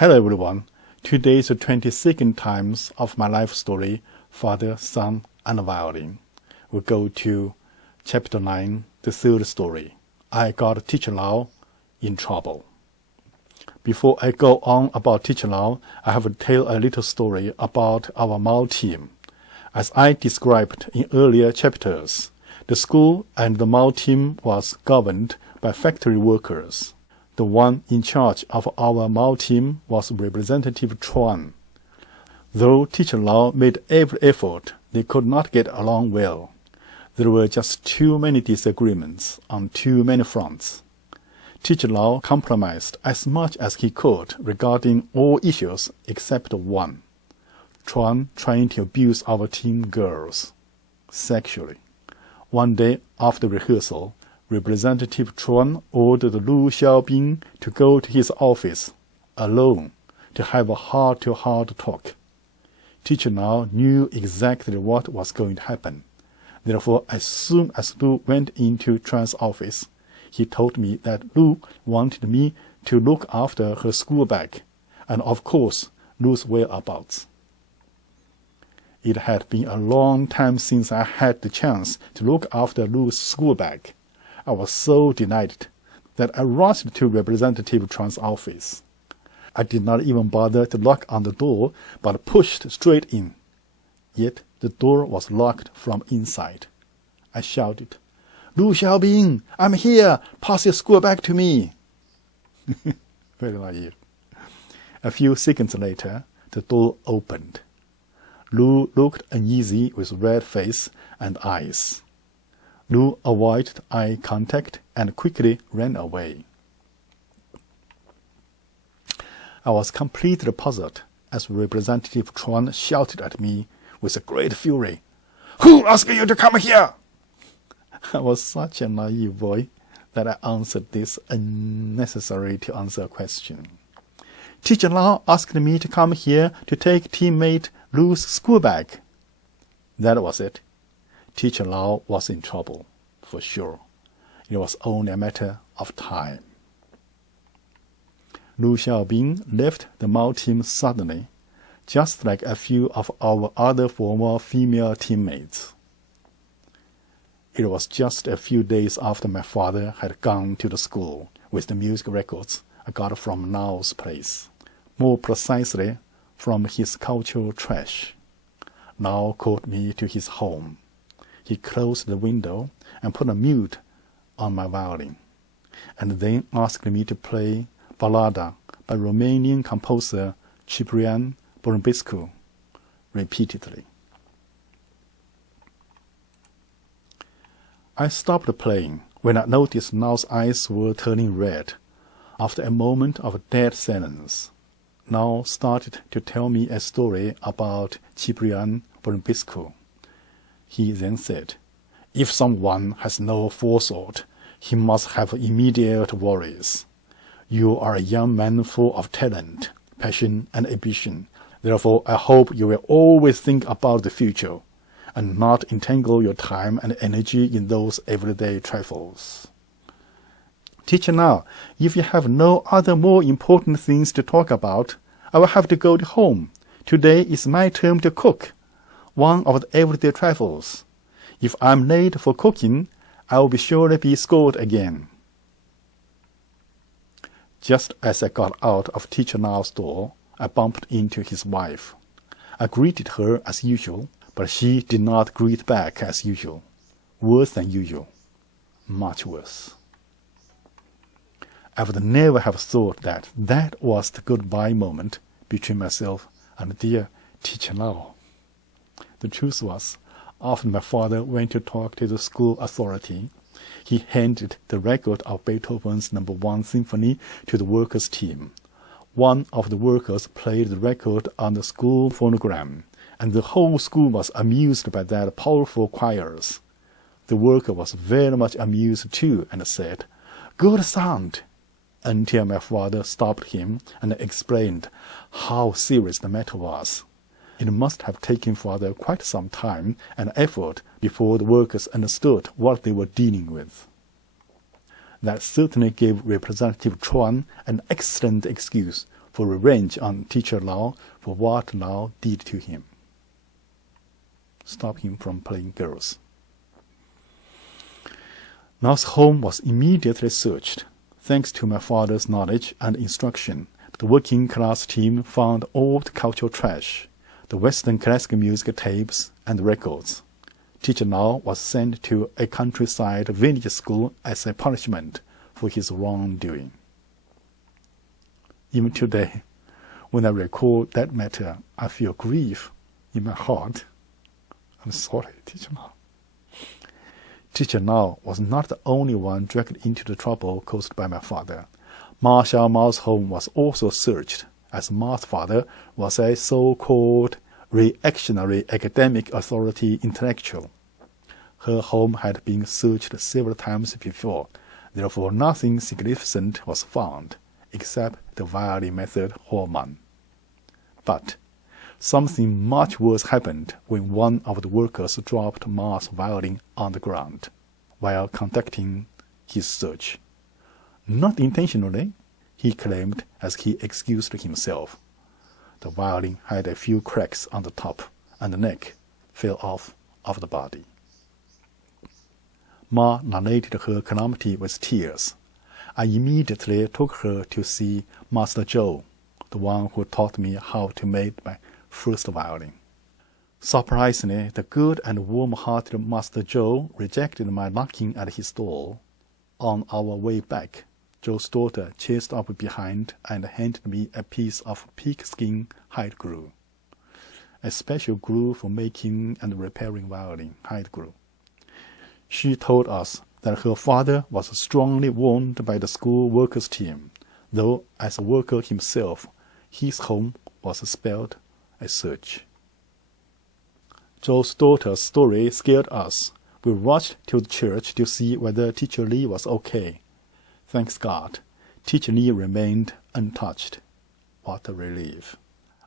Hello everyone. Today is the 22nd time of my life story, Father, Son, and Violin. We'll go to chapter 9, the third story. I got Teacher Lau in trouble. Before I go on about Teacher Lau, I have to tell a little story about our Mao team. As I described in earlier chapters, the school and the Mao team was governed by factory workers. The one in charge of our Mao team was Representative Chuan. Though Teacher Lau made every effort, they could not get along well. There were just too many disagreements on too many fronts. Teacher Lau compromised as much as he could regarding all issues except one: Chuan trying to abuse our team girls sexually. One day after rehearsal, Representative Chuan ordered Lu Xiaobing to go to his office, alone, to have a heart-to-heart talk. Teacher Lau knew exactly what was going to happen. Therefore, as soon as Lu went into Chuan's office, he told me that Lu wanted me to look after her school bag, and of course, Lu's whereabouts. It had been a long time since I had the chance to look after Lu's school bag. I was so delighted that I rushed to Representative Chuan's office. I did not even bother to knock on the door, but pushed straight in. Yet the door was locked from inside. I shouted, "Lu Xiaobing, I'm here! Pass your school bag to me!" Very naive. A few seconds later, the door opened. Lu looked uneasy with red face and eyes. Lu avoided eye contact and quickly ran away. I was completely puzzled as Representative Chuan shouted at me with a great fury, "Who asked you to come here?" I was such a naive boy that I answered this unnecessary to answer question. "Teacher Lau asked me to come here to take teammate Lu's school bag." That was it. Teacher Lau was in trouble, for sure. It was only a matter of time. Lu Xiaobing left the Mao team suddenly, just like a few of our other former female teammates. It was just a few days after my father had gone to the school with the music records I got from Lau's place. More precisely, from his cultural trash. Lau called me to his home. He closed the window and put a mute on my violin, and then asked me to play Ballada by Romanian composer Ciprian Bărbescu repeatedly. I stopped playing when I noticed Lau's eyes were turning red. After a moment of dead silence, Lau started to tell me a story about Ciprian Bărbescu. He then said, "If someone has no forethought, he must have immediate worries. You are a young man full of talent, passion, and ambition. Therefore, I hope you will always think about the future, and not entangle your time and energy in those everyday trifles." Teacher Lau, if you have no other more important things to talk about, I will have to go home. Today is my turn to cook. One of the everyday trifles. If I'm late for cooking, I will be surely be scolded again. Just as I got out of Teacher Lau's door, I bumped into his wife. I greeted her as usual, but she did not greet back as usual. Worse than usual. Much worse. I would never have thought that that was the goodbye moment between myself and dear Teacher Lau. The truth was, after my father went to talk to the school authority, he handed the record of Beethoven's No. 1 Symphony to the workers' team. One of the workers played the record on the school phonogram, and the whole school was amused by that powerful choirs. The worker was very much amused too, and said, "Good sound," until my father stopped him and explained how serious the matter was. It must have taken father quite some time and effort before the workers understood what they were dealing with. That certainly gave Representative Chuan an excellent excuse for revenge on teacher Lau for what Lau did to him. Stop him from playing girls. Lau's home was immediately searched. Thanks to my father's knowledge and instruction, the working class team found old cultural trash, the Western classical music tapes and records. Teacher Lau was sent to a countryside village school as a punishment for his wrongdoing. Even today, when I recall that matter, I feel grief in my heart. I'm sorry, Teacher Lau. Teacher Lau was not the only one dragged into the trouble caused by my father. Marshall Mao's home was also searched, as Ma's father was a so-called reactionary academic authority intellectual. Her home had been searched several times before, therefore nothing significant was found, except the violin method Horman. But something much worse happened when one of the workers dropped Ma's violin on the ground while conducting his search. Not intentionally, he claimed as he excused himself. The violin had a few cracks on the top, and the neck fell off of the body. Ma narrated her calamity with tears. I immediately took her to see Master Zhou, the one who taught me how to make my first violin. Surprisingly, the good and warm-hearted Master Zhou rejected my knocking at his door. On our way back, Zhou's daughter chased up behind and handed me a piece of pigskin hide glue, a special glue for making and repairing violin hide glue. She told us that her father was strongly warned by the school workers' team, though as a worker himself, his home was spared a search. Zhou's daughter's story scared us. We rushed to the church to see whether Teacher Li was okay. Thanks God, Teacher Li remained untouched. What a relief.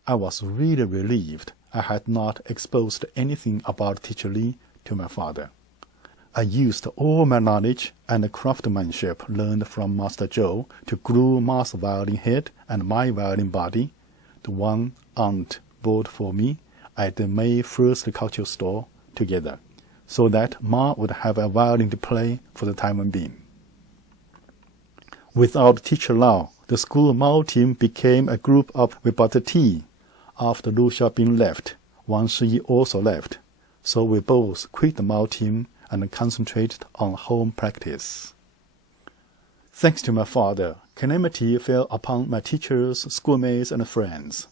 I was really relieved I had not exposed anything about Teacher Li to my father. I used all my knowledge and craftsmanship learned from Master Zhou to glue Ma's violin head and my violin body, the one aunt bought for me at the May 1st cultural store, together, so that Ma would have a violin to play for the time being. Without Teacher Lau, the school Mao team became a group of repartee. After Lu Xiaobing left, Wang Shiyi also left, so we both quit the Mao team and concentrated on home practice. Thanks to my father, calamity fell upon my teachers, schoolmates, and friends.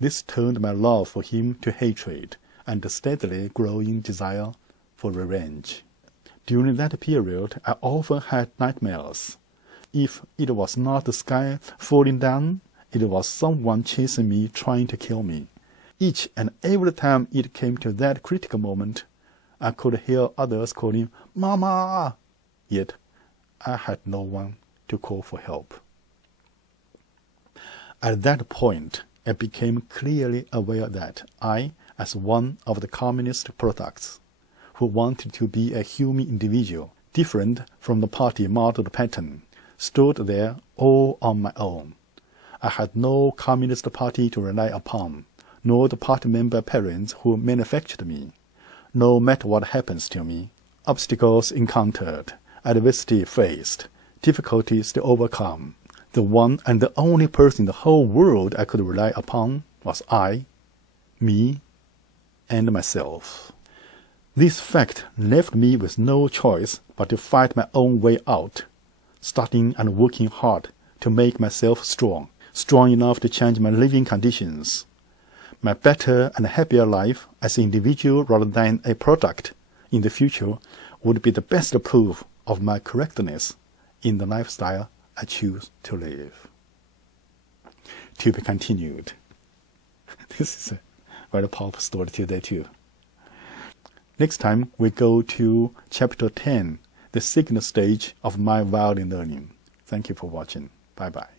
This turned my love for him to hatred and a steadily growing desire for revenge. During that period, I often had nightmares. If it was not the sky falling down, it was someone chasing me, trying to kill me. Each and every time it came to that critical moment, I could hear others calling, "Mama!" Yet I had no one to call for help. At that point, I became clearly aware that I, as one of the communist products, who wanted to be a human individual, different from the party-modeled pattern, stood there all on my own. I had no communist party to rely upon, nor the party member parents who manufactured me. No matter what happens to me, obstacles encountered, adversity faced, difficulties to overcome, the one and the only person in the whole world I could rely upon was I, me, and myself. This fact left me with no choice but to fight my own way out, studying and working hard to make myself strong enough to change my living conditions. My better and happier life as an individual rather than a product in the future would be the best proof of my correctness in the lifestyle I choose to live. To be continued. This is a very powerful story today too. Next time we go to chapter 10, the second stage of my violin learning. Thank you for watching. Bye-bye.